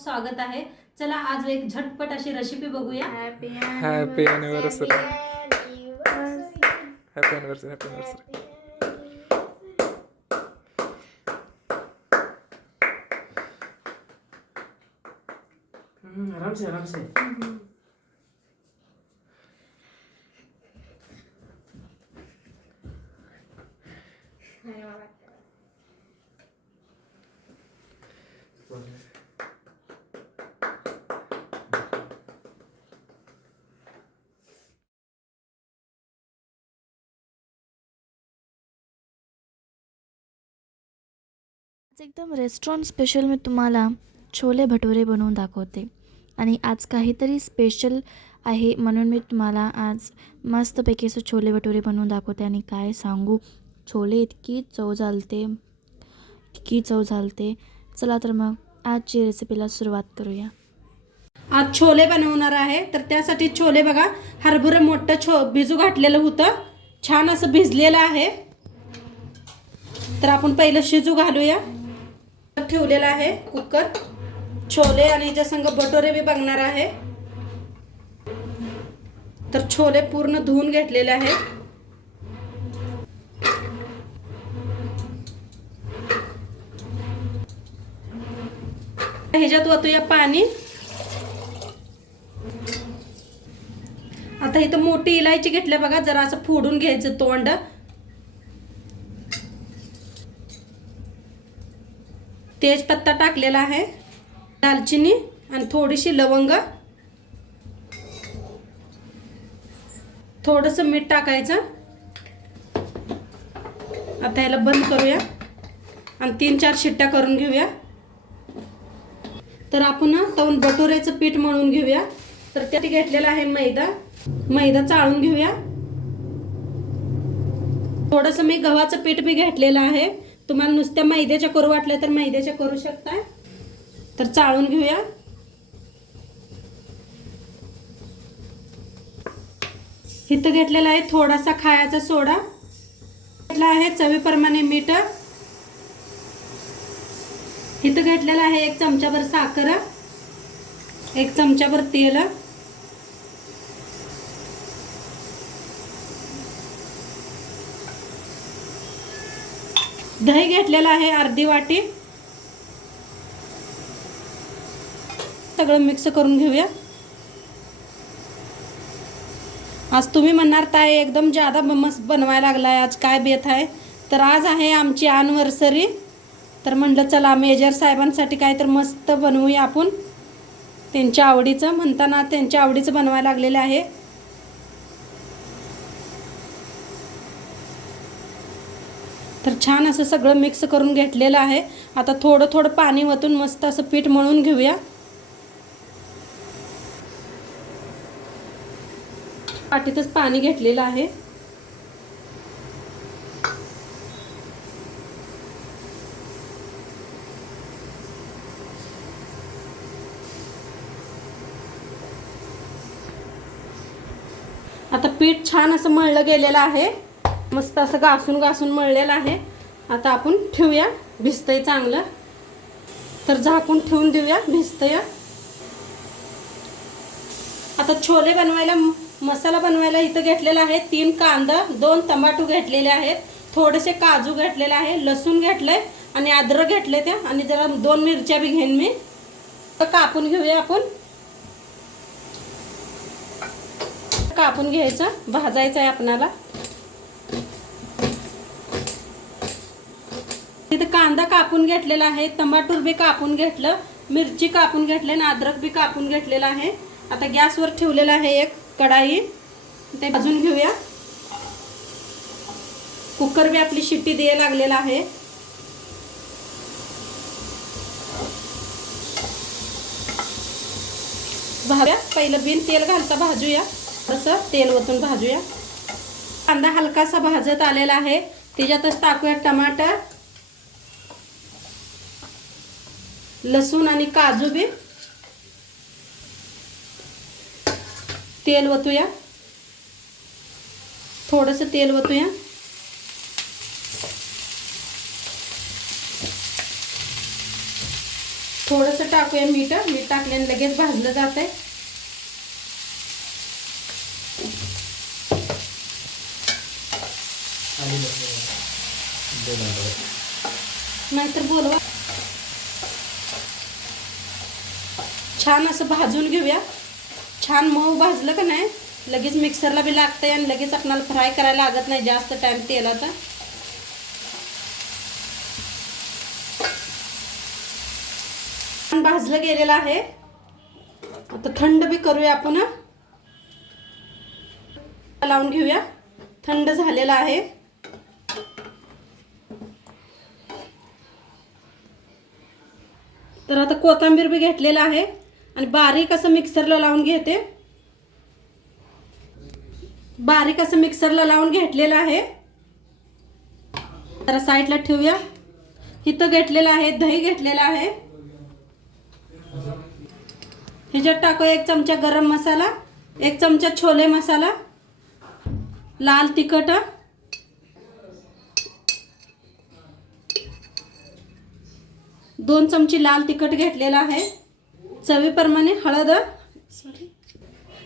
स्वागत आहे. चला आज एक झटपट अशी रेसिपी बघूया. Happy anniversary. Happy anniversary happy anniversary आराम से आराम से आज एकदम रेस्टॉरंट स्पेशल मी तुम्हाला छोले भटुरे बनवून दाखवते. आणि आज काहीतरी स्पेशल आहे म्हणून मी तुम्हाला आज मस्तपैकी असं छोले भटुरे बनवून दाखवते. आणि काय सांगू छोले इतकी चव झालते इतकी चव झालते. चला तर मग आजची रेसिपीला सुरुवात करूया. आज छोले बनवणार आहे. तर त्यासाठी छोले बघा हरभरं मोठं छो भिजू घातलेलं होतं. छान असं भिजलेलं आहे. तर आपण पहिलं शिजू घालूया. ठेवलेलं आहे कुकर. छोले आणि याच्या संग भटोरे बी बघणार आहे. तर छोले पूर्ण धुवून घेतलेले आहेत. ह्याच्यात ओतूया पाणी. आता इथं मोठी इलायची घेतल्या बघा जरा असं फोडून घ्यायचं तोंड. तेजपत्ता टाकलेला आहे दालचिनी आणि थोडीशी लवंग. थोडंसं मीठ टाकायचं. आता याला बंद करूया. आणि तीन चार शिट्ट्या करून घेऊया. तर आपण तवून बटुऱ्याचं पीठ मळून घेऊया. तर त्यात घेतलेला आहे मैदा. मैदा चाळून घेऊया. थोडंसं मी गव्हाचं पीठ मी घेतलेलं आहे. तुम्हाला नुसत्या मैद्याच्या करू वाटल्या तर मैद्याच्या करू शकता तर चाळून घेऊया. इथं घेतलेला आहे थोडासा खायचा सोडा. घेतला आहे चवीप्रमाणे मीठ. इथं घेतलेलं आहे एक चमचाभर साखर. एक चमचाभर तेल. दही घेतलेलं आहे अर्धी वाटी. सगळं मिक्स करून घेऊया. आज तुम्ही म्हणणार ताई एकदम जादा मस्त बनवायला लागला आहे आज काय बेत आहे? तर आज आहे आमची अॅनिव्हर्सरी तर म्हणलं चला मेजर साहेबांसाठी काय तर मस्त बनवूया आपण. त्यांच्या आवडीचं म्हणताना त्यांच्या आवडीचं बनवायला लागलेलं आहे. छान असं सगळं मिक्स करून घेतलेलं आहे. आता थोडं थोडं पाणी वतून मस्त असं पीठ मळून घेऊया. पाठीतच पाणी घेतलेलं आहे. आता पीठ छान असं मळलं गेलेलं आहे. मस्त असं घासून घासून मळलेलं आहे. आता आपण ठेवूया भिजतंय चांगलं. तर झाकून ठेवून देऊया भिजतंय आता छोले बनवायला मसाला बनवायला इथं घेतलेला आहे तीन कांदा दोन टमाटो घेतलेले आहेत थोडेसे काजू घेतलेले आहे लसूण घेतलंय आणि अद्रक घेतले त्या आणि जरा दोन मिरच्या बी घेईन मी. तर कापून घेऊया आपण. कापून घ्यायचं भाजायचं आहे आपणाला. कांदा कापून घेतलेला आहे टमाटूर बी कापून घेतलं मिरची कापून घेतली आणि अद्रक बी कापून घेतलेला आहे. आता गॅसवर ठेवलेला आहे एक कढाई. ते भाजून घेऊया. कुकर बी आपली शिट्टी द्यायला लागलेला आहे. भाव्या पहिलं बिन तेल घालता भाजूया. तसं तेल ओतून भाजूया. कांदा हलकासा भाजत आलेला आहे. त्याच्यातच टाकूया टमाटर. लसूण आणि काजू बी. तेल ओतूया थोडंसं तेल ओतूया थोडंसं टाकूया मीठ. मीठ टाकल्याने लगेच भाजलं जाते नाहीतर बोलवा. छान असं भाजून घेऊया. छान मऊ भाजलं का नाही लगेच मिक्सरला बी लागतंय आणि लगेच आपल्याला फ्राय करायला लागत नाही जास्त टाइम तेलाचा. छान भाजलं गेलेलं आहे. आता थंड बी करूया आपण लावून घेऊया. थंड झालेला आहे. तर आता कोथिंबीर बी घेतलेला आहे. आणि बारीक असं मिक्सरला लावून घेते. बारीक असं मिक्सरला लावून घेतलेलं आहे. जरा साईडला ठेवूया. इथं घेतलेलं आहे दही घेतलेलं आहे. ह्याच्यात टाकूया एक चमचा गरम मसाला एक चमचा छोले मसाला लाल तिखट. दोन चमची लाल तिखट घेतलेला आहे. चवीप्रमाणे हळद. सॉरी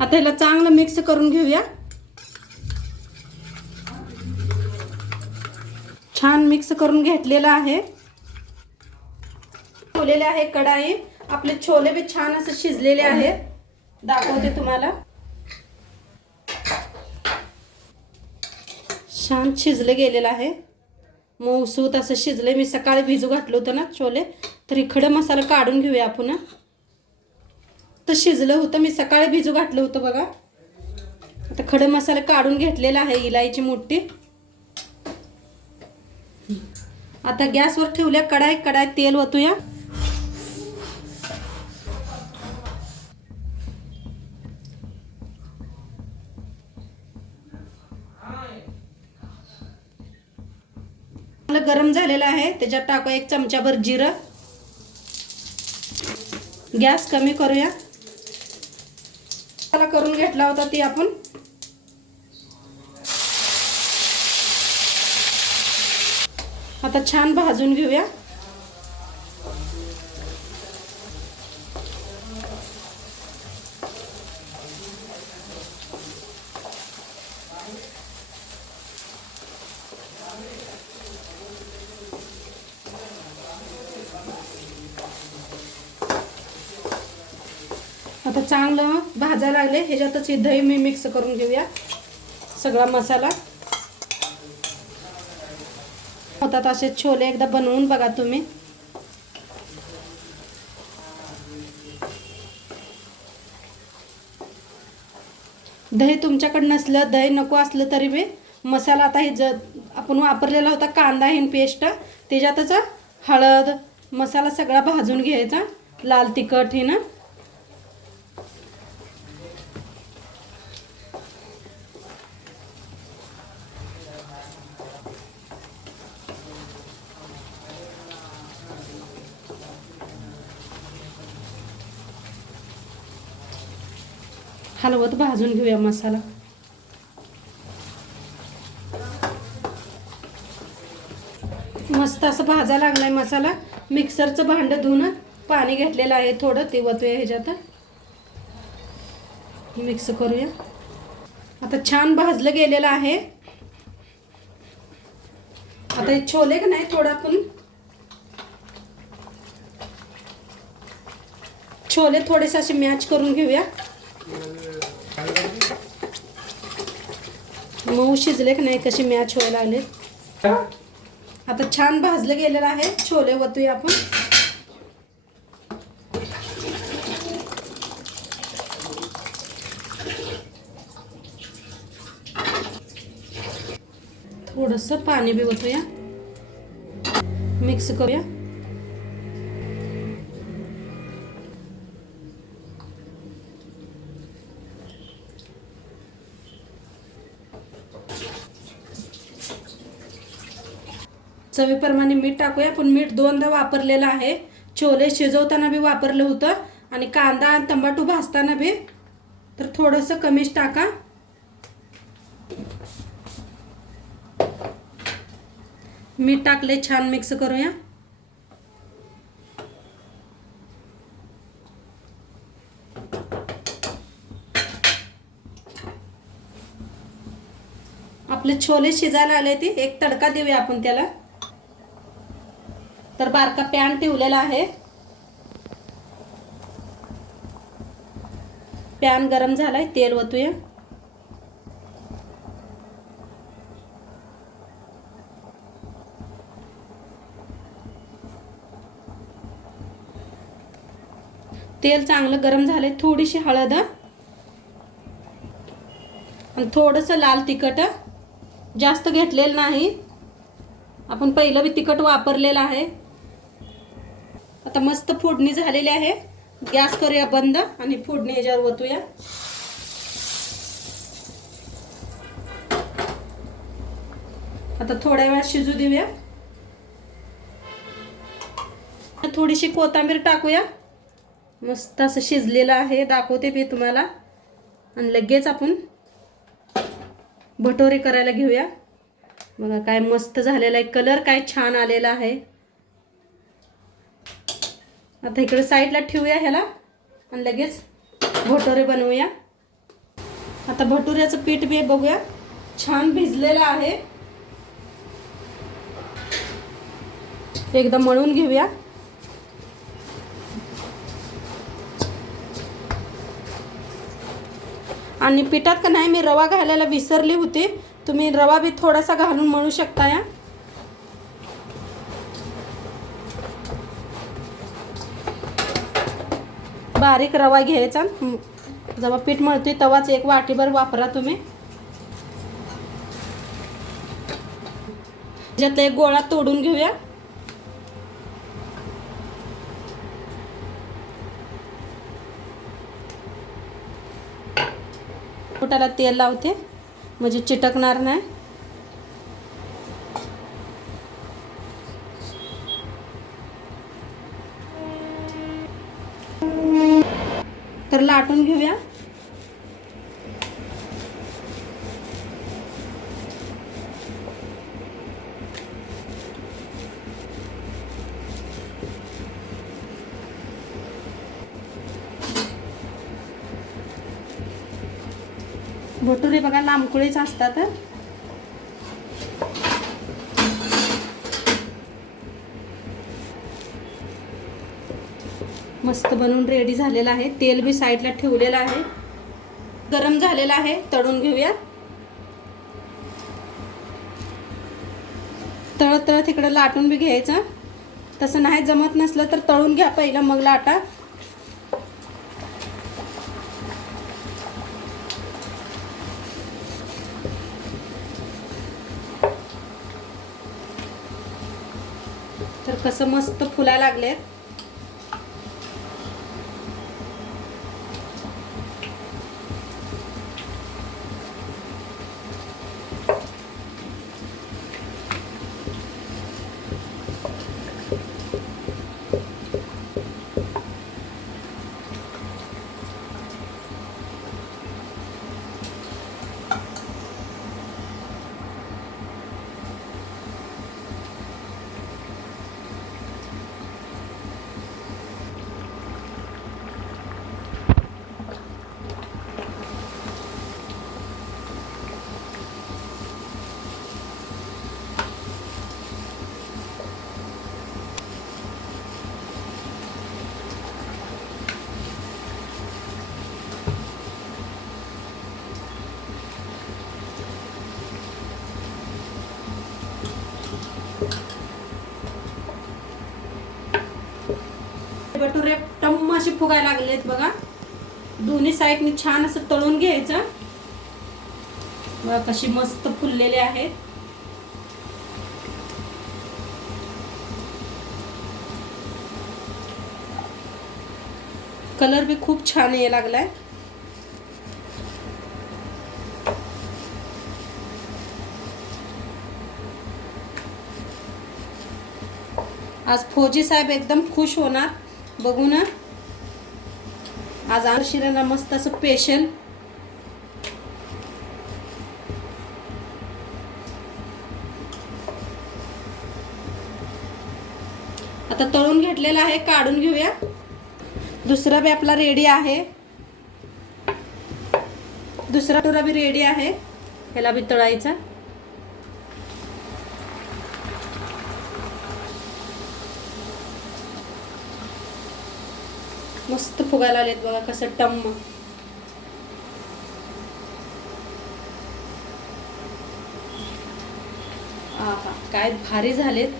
आता ह्याला चांगलं मिक्स करून घेऊया. छान मिक्स करून घेतलेलं आहे. ठेवलेले आहे कढाई. आपले छोले बी छान असं शिजलेले आहेत. दाखवते तुम्हाला. छान शिजले गेलेलं आहे. मऊसूत असं शिजले मी सकाळी भिजू घातलं होतं ना छोले. तर इकडं मसाला काढून घेऊया आपण. तर शिजलं होतं. मी सकाळी भिजू घातलं होतं बघा. आता खडं मसाला काढून घेतलेला आहे इलायची मोठी. आता गॅसवर ठेवल्या. कडाय कडाय तेल ओतूया. गरम झालेलं आहे. त्याच्यात टाकू एक चमचाभर जिरं. गॅस कमी करूया. करून घेतला होता ती आपण. आता छान भाजून घेऊया. चांगलं भाजायला लागले. ह्याच्यातच हे दही मी मिक्स करून घेऊया. सगळा मसाला. होतात असे छोले एकदा बनवून बघा तुम्ही. दही तुमच्याकडे नसलं दही नको असलं तरी बी मसाला आता हे ज आपण वापरलेला होता कांदा हिन पेस्ट त्याच्यातच हळद मसाला सगळा भाजून घ्यायचा. लाल तिखट हे हलवत भाजून घेऊया मसाला. मस्त असं भाजा लागलाय मसाला. मिक्सरचं भांडं धुवून पाणी घेतलेलं आहे थोडं ते वतूया ह्याच्यात. मिक्स करूया. आता छान भाजलं गेलेलं आहे. आता हे छोले का नाही थोडं आपण? छोले थोडेसे असे मॅच करून घेऊया. मऊ शिजले का नाही? कसे मॅच व्हायला लागले? आता छान भाजलं गेलेलं आहे. छोले वतूया आपण. थोडस पाणी बी वतूया. मिक्स करूया. चवीप्रमाणे मीठ टाकूया. पण मीठ दोनदा वापरलेलं आहे. छोले शिजवताना बी वापरलं होतं. आणि कांदा आणि टमाटो भाजताना बी. तर थोडंसं कमीच टाका. मीठ टाकले छान मिक्स करूया. आपले छोले शिजायला आले ते. एक तडका देऊया आपण त्याला. तर बारका पॅन ठेवलेला आहे. पॅन गरम झालाय तेल ओतूया. तेल चांगलं गरम झालंय थोडीशी हळद. आणि थोडंसं लाल तिखट. जास्त घेतलेलं नाही. आपण पहिलं बी तिखट वापरलेलं आहे. आता मस्त फोडणी झालेली आहे. गॅस करूया बंद आणि फोडणी याच्यावर ओतूया. आता थोड्या वेळात शिजू देऊया. थोडीशी कोथिंबीर टाकूया. मस्त असं शिजलेलं आहे. दाखवते मी तुम्हाला. आणि लगेच आपण भटोरे करायला घेऊया. बघा काय मस्त झालेला आहे. कलर काय छान आलेला आहे. आता इकडे साईडला ठेवूया ह्याला आणि लगेच भटोरे बनवूया. आता भटुऱ्याचं पीठ बी बघूया. छान भिजलेलं आहे. एकदा मळून घेऊया. आणि पिठात का नाही मी रवा घालायला विसरली होती. तुम्ही रवा बी थोडासा घालून मळू शकता या. बारीक रवा घ्यायचा. जेव्हा पीठ मळतोय तेव्हाच एक वाटीभर वापरा तुम्ही. ज्यातला एक गोळा तोडून घेऊया. पोटाला तेल लावते. म्हणजे चिटकणार नाही. तर लाटून घेऊया. भटुरे बघा लांबकुळेच असतात मस्त बनवून रेडी झालेला आहे. तेल बी साईडला ठेवलेलं आहे. गरम झालेलं आहे. तळून घेऊया तळत तळत इकडं लाटून बी घ्यायचं. तसं नाही जमत नसलं तर तळून घ्या पहिलं मग लाटा. तर कसं मस्त फुला लागलेत. भटुरे टम्म असे फुगायला लागलेत बघा. दोन्ही साईडनी छान असं तळून घ्यायचं. बघा कशी मस्त फुललेले आहेत. कलर बी खूप छान ये लागलाय. आज फौजी साहेब एकदम खुश होणार. बघू ना. आज आरशिराला मस्त असं स्पेशल आता तळून घेतलेला आहे काढून घेऊया. दुसरा बी आपला रेडी आहे. दुसरा टुरा बी रेडी आहे. ह्याला बी तळायचा. मस्त फुगायला आलेत बघा कसं टम्म. आहा काय भारी झालेत.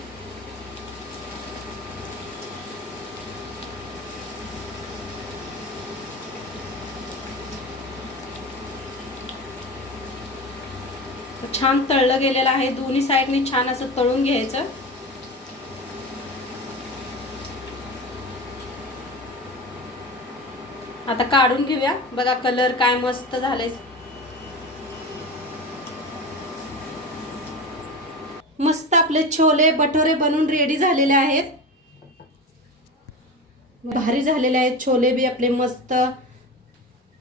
छान तळलं गेलेलं आहे दोन्ही साईडनी छान असं तळून घ्यायचं. आता काढून घेऊया. बघा कलर काय मस्त झाले मस्त आपले छोले भटोरे बनून रेडी झालेले आहेत. भारी झालेले आहेत छोले बी आपले मस्त.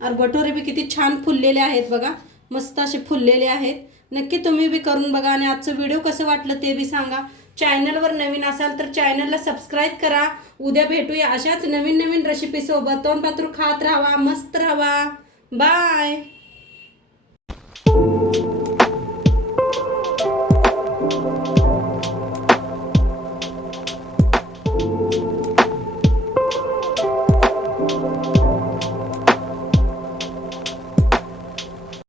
और भटोरे बी किती छान फुललेले आहेत बघा. मस्त असे फुललेले आहेत. नक्की तुम्ही बी करून बघा आणि आजचं व्हिडिओ कसं वाटलं ते बी सांगा. चॅनलवर नवीन असाल तर चॅनलला सबस्क्राईब करा. उद्या भेटूया अशाच नवीन नवीन रेसिपीसोबत तोंडपातूर खात राहावा मस्त राहावा बाय.